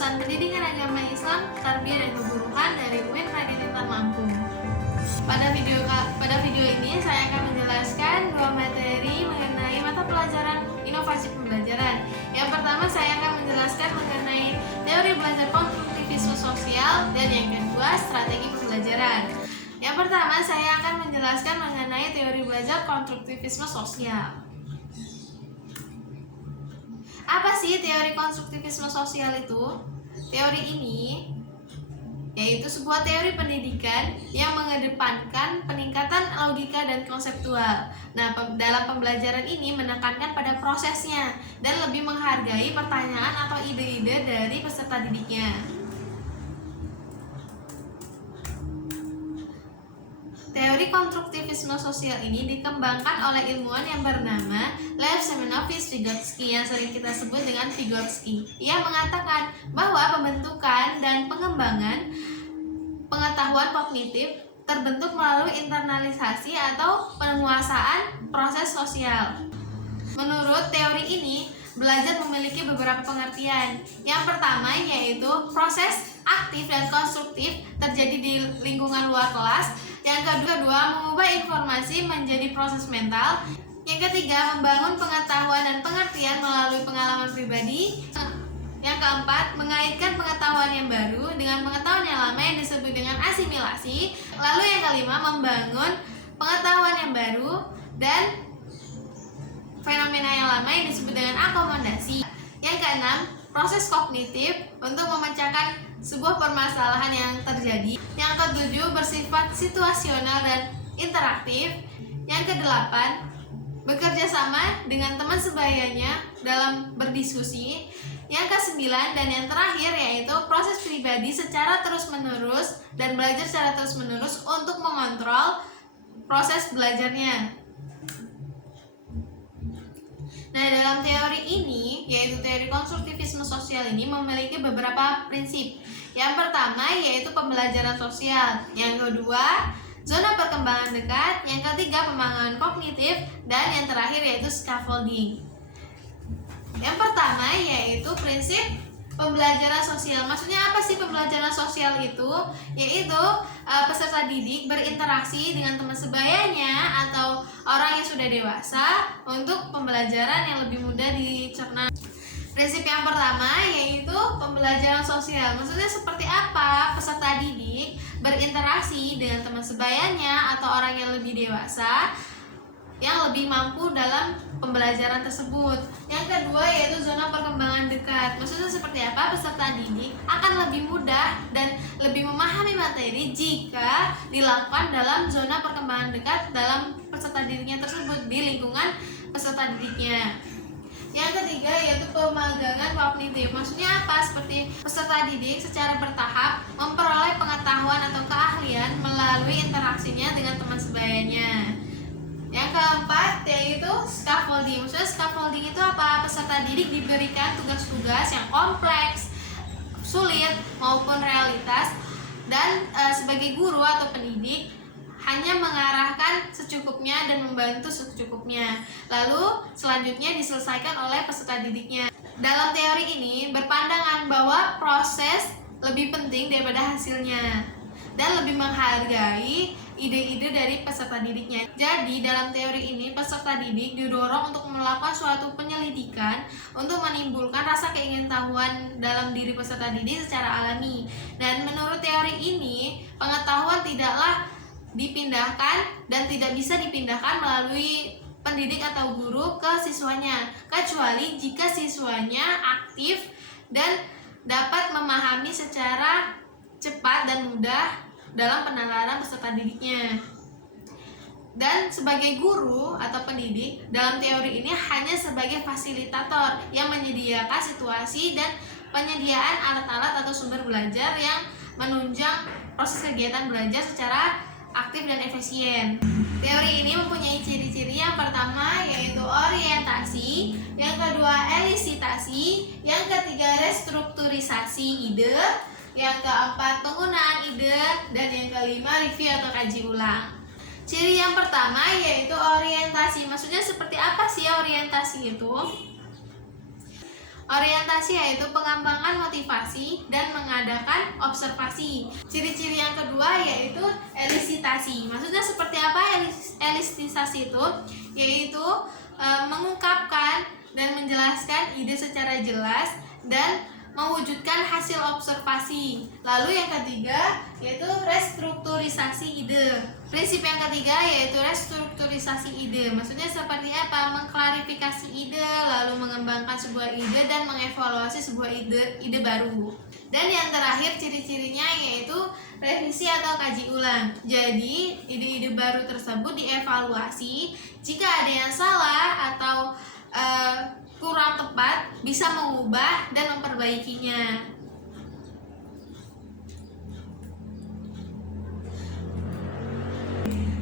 jurusan Pendidikan Agama Islam, Tarbiyah dan Keguruan dari UIN Raditya Lampung. Pada video ini saya akan menjelaskan dua materi mengenai mata pelajaran inovasi pembelajaran. Yang pertama saya akan menjelaskan mengenai teori belajar konstruktivisme sosial dan yang kedua strategi pembelajaran. Yang pertama saya akan menjelaskan mengenai teori belajar konstruktivisme sosial. Apa sih teori konstruktivisme sosial itu? Teori ini yaitu sebuah teori pendidikan yang mengedepankan peningkatan logika dan konseptual. Nah, dalam pembelajaran ini menekankan pada prosesnya dan lebih menghargai pertanyaan atau ide-ide dari peserta didiknya. Teori konstruktivisme sosial ini dikembangkan oleh ilmuwan yang bernama Lev Semenovich Vygotsky yang sering kita sebut dengan Vygotsky. Ia mengatakan bahwa pembentukan dan pengembangan pengetahuan kognitif terbentuk melalui internalisasi atau penguasaan proses sosial. Menurut teori ini, belajar memiliki beberapa pengertian. Yang pertama yaitu proses aktif dan konstruktif terjadi di lingkungan luar kelas. Yang kedua, mengubah informasi menjadi proses mental. Yang ketiga, membangun pengetahuan dan pengertian melalui pengalaman pribadi. Yang keempat, mengaitkan pengetahuan yang baru dengan pengetahuan yang lama yang disebut dengan asimilasi. Lalu yang kelima, membangun pengetahuan yang baru dan fenomena yang lama yang disebut dengan akomodasi. Yang keenam, proses kognitif untuk memecahkan sebuah permasalahan yang terjadi. Yang ketujuh, bersifat situasional dan interaktif. Yang kedelapan, bekerja sama dengan teman sebayanya dalam berdiskusi. Yang kesembilan dan yang terakhir yaitu proses pribadi secara terus-menerus dan belajar secara terus-menerus untuk mengontrol proses belajarnya. Nah, dalam teori ini, yaitu teori konstruktivisme sosial ini memiliki beberapa prinsip. Yang pertama yaitu pembelajaran sosial. Yang kedua, zona perkembangan dekat. Yang ketiga, pembangunan kognitif. Dan yang terakhir yaitu scaffolding. Yang pertama yaitu prinsip pembelajaran sosial. Maksudnya apa sih pembelajaran sosial itu? Yaitu peserta didik berinteraksi dengan teman sebayanya atau orang yang sudah dewasa untuk pembelajaran yang lebih mudah dicerna. Prinsip yang pertama yaitu pembelajaran sosial. Maksudnya seperti apa peserta didik berinteraksi dengan teman sebayanya atau orang yang lebih dewasa yang lebih mampu dalam pembelajaran tersebut. Yang kedua yaitu zona perkembangan dekat. Maksudnya seperti apa peserta didik akan lebih mudah dan lebih memahami materi jika dilakukan dalam zona perkembangan dekat dalam peserta didiknya tersebut, di lingkungan peserta didiknya. Yang ketiga yaitu pemagangan kognitif. Maksudnya apa? Seperti peserta didik secara bertahap memperoleh pengetahuan atau keahlian melalui interaksinya dengan teman sebayanya. Yang keempat yaitu scaffolding. Maksudnya scaffolding itu apa? Peserta didik diberikan tugas-tugas yang kompleks, sulit maupun realitas, dan sebagai guru atau pendidik hanya mengarahkan secukupnya dan membantu secukupnya. Lalu selanjutnya diselesaikan oleh peserta didiknya. Dalam teori ini berpandangan bahwa proses lebih penting daripada hasilnya dan lebih menghargai ide-ide dari peserta didiknya. Jadi dalam teori ini peserta didik didorong untuk melakukan suatu penyelidikan untuk menimbulkan rasa keingintahuan dalam diri peserta didik secara alami. Dan menurut teori ini pengetahuan tidaklah dipindahkan dan tidak bisa dipindahkan melalui pendidik atau guru ke siswanya, kecuali jika siswanya aktif dan dapat memahami secara cepat dan mudah dalam penalaran peserta didiknya. Dan sebagai guru atau pendidik dalam teori ini hanya sebagai fasilitator yang menyediakan situasi dan penyediaan alat-alat atau sumber belajar yang menunjang proses kegiatan belajar secara aktif dan efisien. Teori ini mempunyai ciri-ciri. Yang pertama yaitu orientasi, yang kedua elisitasi, yang ketiga restrukturisasi ide, yang keempat penggunaan ide, dan yang kelima review atau kaji ulang. Ciri yang pertama yaitu orientasi. Maksudnya seperti apa sih orientasi itu? Orientasi yaitu pengembangan motivasi dan mengadakan observasi. Ciri-ciri yang kedua yaitu elisitasi. Maksudnya seperti apa elisitasi itu? Yaitu mengungkapkan dan menjelaskan ide secara jelas dan mewujudkan hasil observasi. Lalu yang ketiga yaitu restrukturisasi ide. Prinsip yang ketiga yaitu restrukturisasi ide. Maksudnya seperti apa? Mengklarifikasi ide, lalu mengembangkan sebuah ide dan mengevaluasi sebuah ide baru. Dan yang terakhir ciri-cirinya yaitu revisi atau kaji ulang. Jadi ide-ide baru tersebut dievaluasi. Jika ada yang salah atau kurang tepat, bisa mengubah dan memperbaikinya.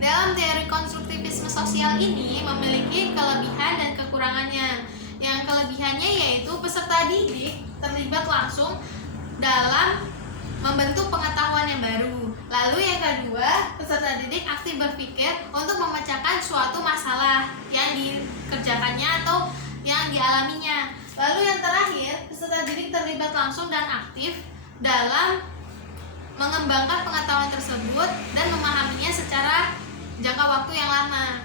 Dalam teori konstruktivisme sosial ini memiliki kelebihan dan kekurangannya. Yang kelebihannya yaitu peserta didik terlibat langsung dalam membentuk pengetahuan yang baru. Lalu yang kedua, peserta didik aktif berpikir untuk memecahkan suatu masalah yang dikerjakannya atau yang dialaminya. Lalu yang terakhir, peserta didik terlibat langsung dan aktif dalam mengembangkan pengetahuan tersebut dan memahaminya secara jangka waktu yang lama,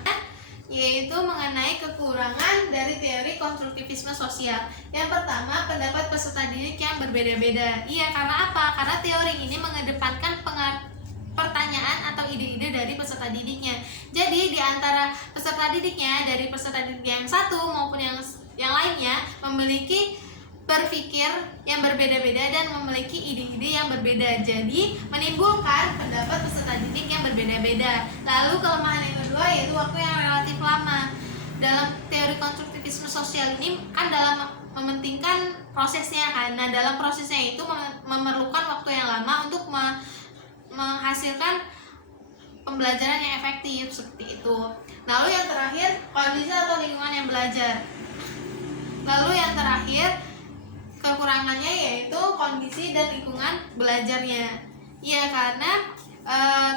yaitu mengenai kekurangan dari teori konstruktivisme sosial. Yang pertama, pendapat peserta didik yang berbeda-beda. Iya, karena apa? Karena teori ini mengedepankan pertanyaan atau ide-ide dari peserta didiknya. Jadi di antara peserta didiknya, dari peserta didik yang satu maupun yang lainnya memiliki berpikir yang berbeda-beda dan memiliki ide-ide yang berbeda. Jadi menimbulkan pendapat peserta didik yang berbeda-beda. Lalu kelemahan yang kedua yaitu waktu yang relatif lama. Dalam teori konstruktivisme sosial ini kan dalam mementingkan prosesnya kan. Nah, dalam prosesnya itu memerlukan waktu yang lama untuk menghasilkan pembelajaran yang efektif seperti itu. Lalu yang terakhir, kondisi atau lingkungan yang belajar. Lalu yang terakhir, kekurangannya yaitu kondisi dan lingkungan belajarnya. Ya, karena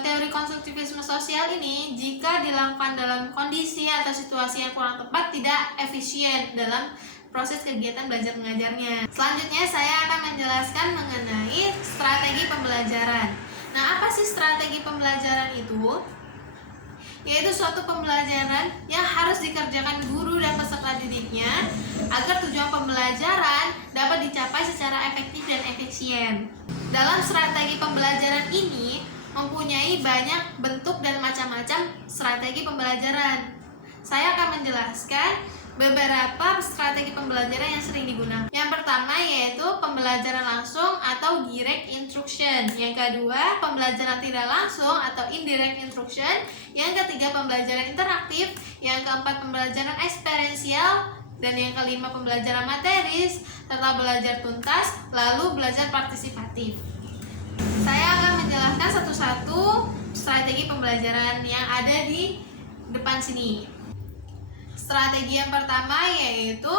teori konstruktivisme sosial ini jika dilakukan dalam kondisi atau situasi yang kurang tepat tidak efisien dalam proses kegiatan belajar mengajarnya. Selanjutnya saya akan menjelaskan mengenai strategi pembelajaran. Nah, apa sih strategi pembelajaran itu? Yaitu suatu pembelajaran yang harus dikerjakan guru dan peserta didiknya agar tujuan pembelajaran dapat dicapai secara efektif dan efisien. Dalam strategi pembelajaran ini mempunyai banyak bentuk dan macam-macam strategi pembelajaran. Saya akan menjelaskan beberapa strategi pembelajaran yang sering digunakan. Yang pertama yaitu pembelajaran langsung atau direct instruction. Yang kedua, pembelajaran tidak langsung atau indirect instruction. Yang ketiga, pembelajaran interaktif. Yang keempat, pembelajaran eksperiensial. Dan yang kelima, pembelajaran materis serta belajar tuntas, lalu belajar partisipatif. Saya akan menjelaskan satu-satu strategi pembelajaran yang ada di depan sini. Strategi yang pertama yaitu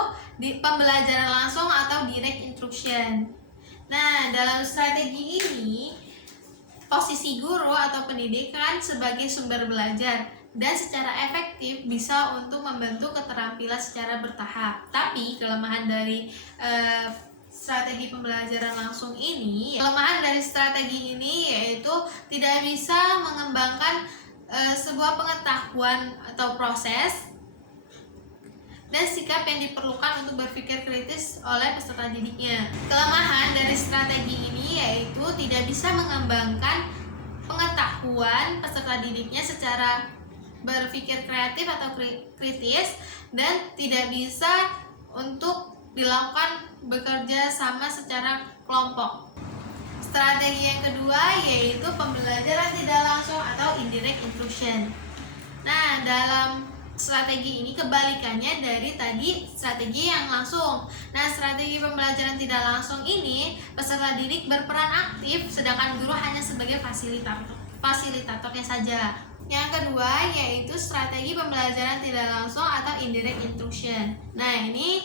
pembelajaran langsung atau direct instruction. Nah, dalam strategi ini posisi guru atau pendidikan sebagai sumber belajar dan secara efektif bisa untuk membentuk keterampilan secara bertahap. Tapi kelemahan dari strategi pembelajaran langsung ini, kelemahan dari strategi ini yaitu tidak bisa mengembangkan sebuah pengetahuan atau proses dan sikap yang diperlukan untuk berpikir kritis oleh peserta didiknya. Kelemahan dari strategi ini yaitu tidak bisa mengembangkan pengetahuan peserta didiknya secara berpikir kreatif atau kritis dan tidak bisa untuk dilakukan bekerja sama secara kelompok. Strategi yang kedua yaitu pembelajaran tidak langsung atau indirect instruction. Nah, dalam strategi ini kebalikannya dari tadi strategi yang langsung. Nah, strategi pembelajaran tidak langsung ini peserta didik berperan aktif sedangkan guru hanya sebagai fasilitatornya saja. Yang kedua yaitu strategi pembelajaran tidak langsung atau indirect instruction. Nah, ini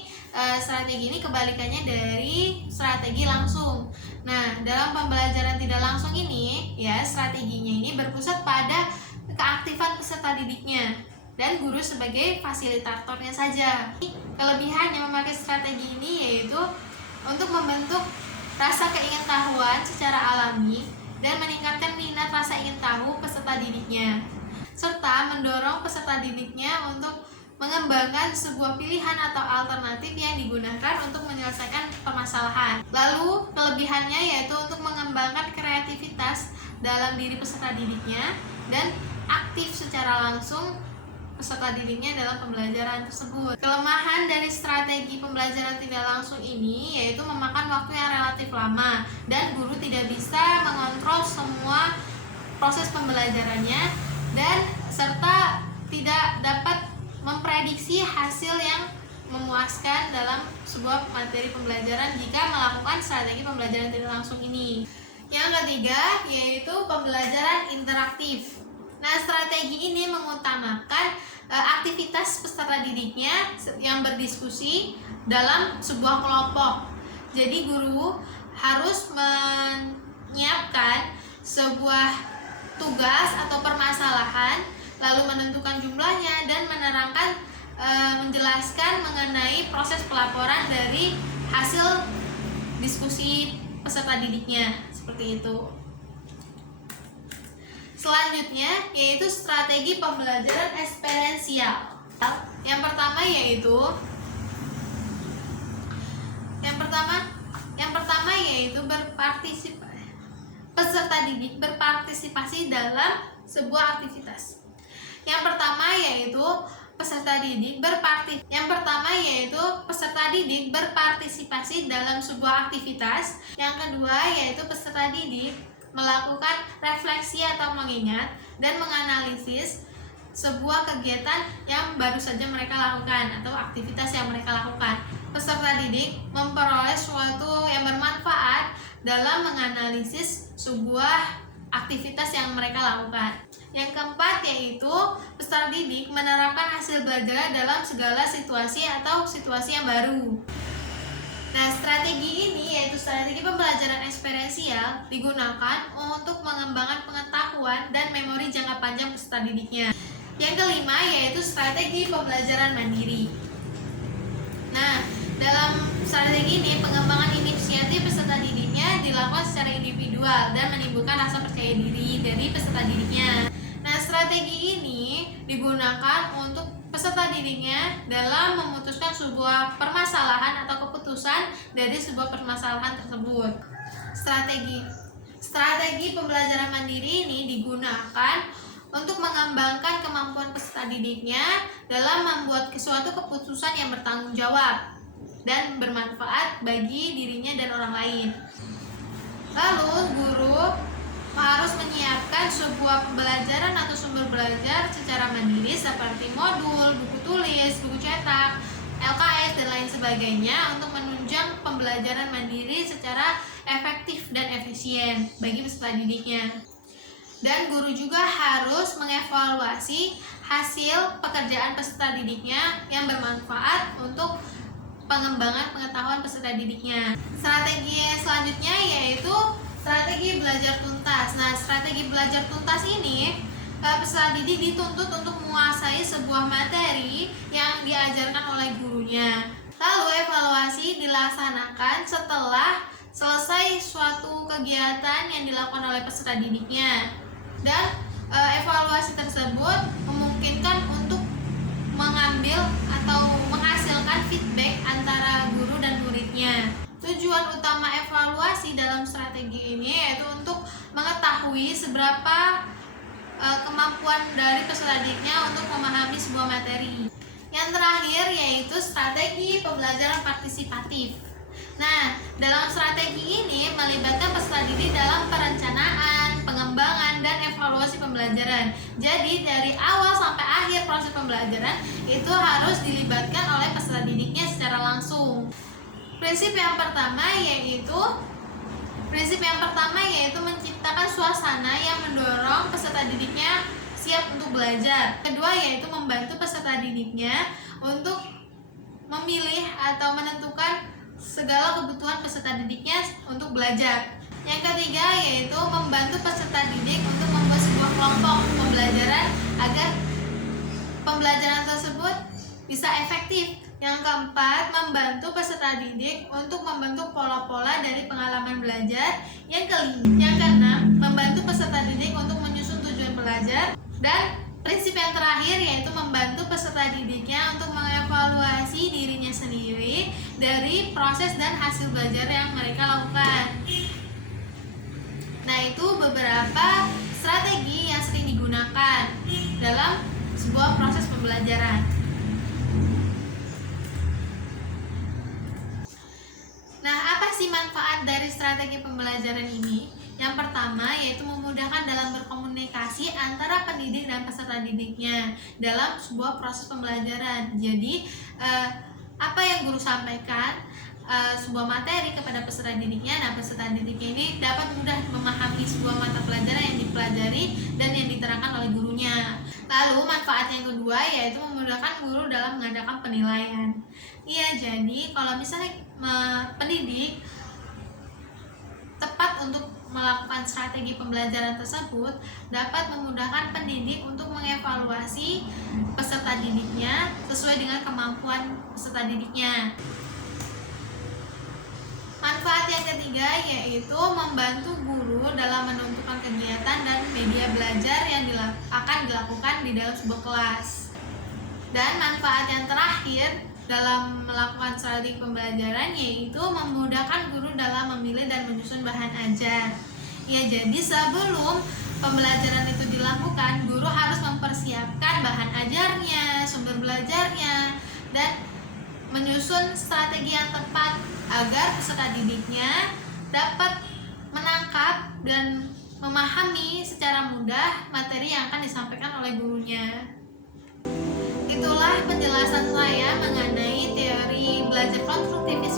strategi ini kebalikannya dari strategi langsung. Nah, dalam pembelajaran tidak langsung ini ya strateginya ini berpusat pada keaktifan peserta didiknya. dan guru sebagai fasilitatornya saja. Kelebihannya memakai strategi ini yaitu untuk membentuk rasa keingintahuan secara alami dan meningkatkan minat rasa ingin tahu peserta didiknya, serta mendorong peserta didiknya untuk mengembangkan sebuah pilihan atau alternatif yang digunakan untuk menyelesaikan permasalahan. Lalu kelebihannya yaitu untuk mengembangkan kreativitas dalam diri peserta didiknya dan aktif secara langsung peserta didiknya dalam pembelajaran tersebut. Kelemahan dari strategi pembelajaran tidak langsung ini yaitu memakan waktu yang relatif lama dan guru tidak bisa mengontrol semua proses pembelajarannya dan serta tidak dapat memprediksi hasil yang memuaskan dalam sebuah materi pembelajaran jika melakukan strategi pembelajaran tidak langsung ini. Yang ketiga yaitu pembelajaran interaktif. Nah, strategi ini mengutamakan aktivitas peserta didiknya yang berdiskusi dalam sebuah kelompok. Jadi guru harus menyiapkan sebuah tugas atau permasalahan, lalu menentukan jumlahnya dan menjelaskan mengenai proses pelaporan dari hasil diskusi peserta didiknya, seperti itu. Selanjutnya yaitu strategi pembelajaran eksperensial. Yang pertama yaitu peserta didik berpartisipasi dalam sebuah aktivitas. Yang pertama yaitu peserta didik berpartisipasi dalam sebuah aktivitas. Yang kedua yaitu peserta didik melakukan refleksi atau mengingat dan menganalisis sebuah kegiatan yang baru saja mereka lakukan atau aktivitas yang mereka lakukan. Peserta didik memperoleh sesuatu yang bermanfaat dalam menganalisis sebuah aktivitas yang mereka lakukan. Yang keempat yaitu peserta didik menerapkan hasil belajar dalam segala situasi atau situasi yang baru. Nah, strategi ini yaitu strategi pembelajaran eksperensial digunakan untuk mengembangkan pengetahuan dan memori jangka panjang peserta didiknya. Yang kelima yaitu strategi pembelajaran mandiri. Nah, dalam strategi ini pengembangan inisiatif peserta didiknya dilakukan secara individual dan menimbulkan rasa percaya diri dari peserta didiknya. Nah, strategi ini digunakan untuk peserta didiknya dalam memutuskan sebuah permasalahan atau keputusan dari sebuah permasalahan tersebut. Strategi pembelajaran mandiri ini digunakan untuk mengembangkan kemampuan peserta didiknya dalam membuat suatu keputusan yang bertanggung jawab dan bermanfaat bagi dirinya dan orang lain. Lalu guru harus menyiapkan sebuah pembelajaran atau sumber belajar secara mandiri seperti modul, buku tulis, buku cetak, LKS, dan lain sebagainya untuk menunjang pembelajaran mandiri secara efektif dan efisien bagi peserta didiknya. Dan guru juga harus mengevaluasi hasil pekerjaan peserta didiknya yang bermanfaat untuk pengembangan pengetahuan peserta didiknya. Strategi selanjutnya yaitu strategi belajar tuntas. Nah, strategi belajar tuntas ini peserta didik dituntut untuk menguasai sebuah materi yang diajarkan oleh gurunya. Lalu evaluasi dilaksanakan setelah selesai suatu kegiatan yang dilakukan oleh peserta didiknya. Dan evaluasi tersebut memungkinkan untuk mengambil atau menghasilkan feedback antara guru dan muridnya. Tujuan utama evaluasi dalam strategi ini yaitu untuk mengetahui seberapa kemampuan dari peserta didiknya untuk memahami sebuah materi. Yang terakhir yaitu strategi pembelajaran partisipatif. Nah, dalam strategi ini melibatkan peserta didik dalam perencanaan, pengembangan, dan evaluasi pembelajaran. Jadi dari awal sampai akhir proses pembelajaran itu harus dilibatkan oleh peserta didiknya secara langsung. Prinsip yang pertama yaitu menciptakan suasana yang mendorong peserta didiknya siap untuk belajar. Kedua yaitu membantu peserta didiknya untuk memilih atau menentukan segala kebutuhan peserta didiknya untuk belajar. Yang ketiga yaitu membantu peserta didik untuk membuat sebuah kelompok pembelajaran agar pembelajaran tersebut bisa efektif. Yang keempat, membantu peserta didik untuk membentuk pola-pola dari pengalaman belajar. Yang keenam, membantu peserta didik untuk menyusun tujuan belajar. Dan prinsip yang terakhir yaitu membantu peserta didiknya untuk mengevaluasi dirinya sendiri dari proses dan hasil belajar yang mereka lakukan. Nah, itu beberapa strategi yang sering digunakan dalam sebuah proses pembelajaran. Nah, apa sih manfaat dari strategi pembelajaran ini? Yang pertama yaitu memudahkan dalam berkomunikasi antara pendidik dan peserta didiknya dalam sebuah proses pembelajaran. Jadi, apa yang guru sampaikan sebuah materi kepada peserta didiknya, nah peserta didiknya ini dapat mudah memahami sebuah mata pelajaran yang dipelajari dan yang diterangkan oleh gurunya. Lalu manfaat yang kedua yaitu memudahkan guru dalam mengadakan penilaian. Iya, jadi kalau misalnya pendidik tepat untuk melakukan strategi pembelajaran tersebut dapat memudahkan pendidik untuk mengevaluasi peserta didiknya sesuai dengan kemampuan peserta didiknya. Manfaat yang ketiga yaitu membantu guru dalam menentukan kegiatan dan media belajar yang akan dilakukan di dalam sebuah kelas. Dan manfaat yang terakhir dalam melakukan strategi pembelajaran yaitu memudahkan guru dalam memilih dan menyusun bahan ajar. Ya, jadi sebelum pembelajaran itu dilakukan, guru harus mempersiapkan bahan ajarnya, sumber belajarnya, dan menyusun strategi yang tepat agar peserta didiknya dapat menangkap dan memahami secara mudah materi yang akan disampaikan oleh gurunya. Itulah penjelasan saya mengenai teori belajar konstruktivis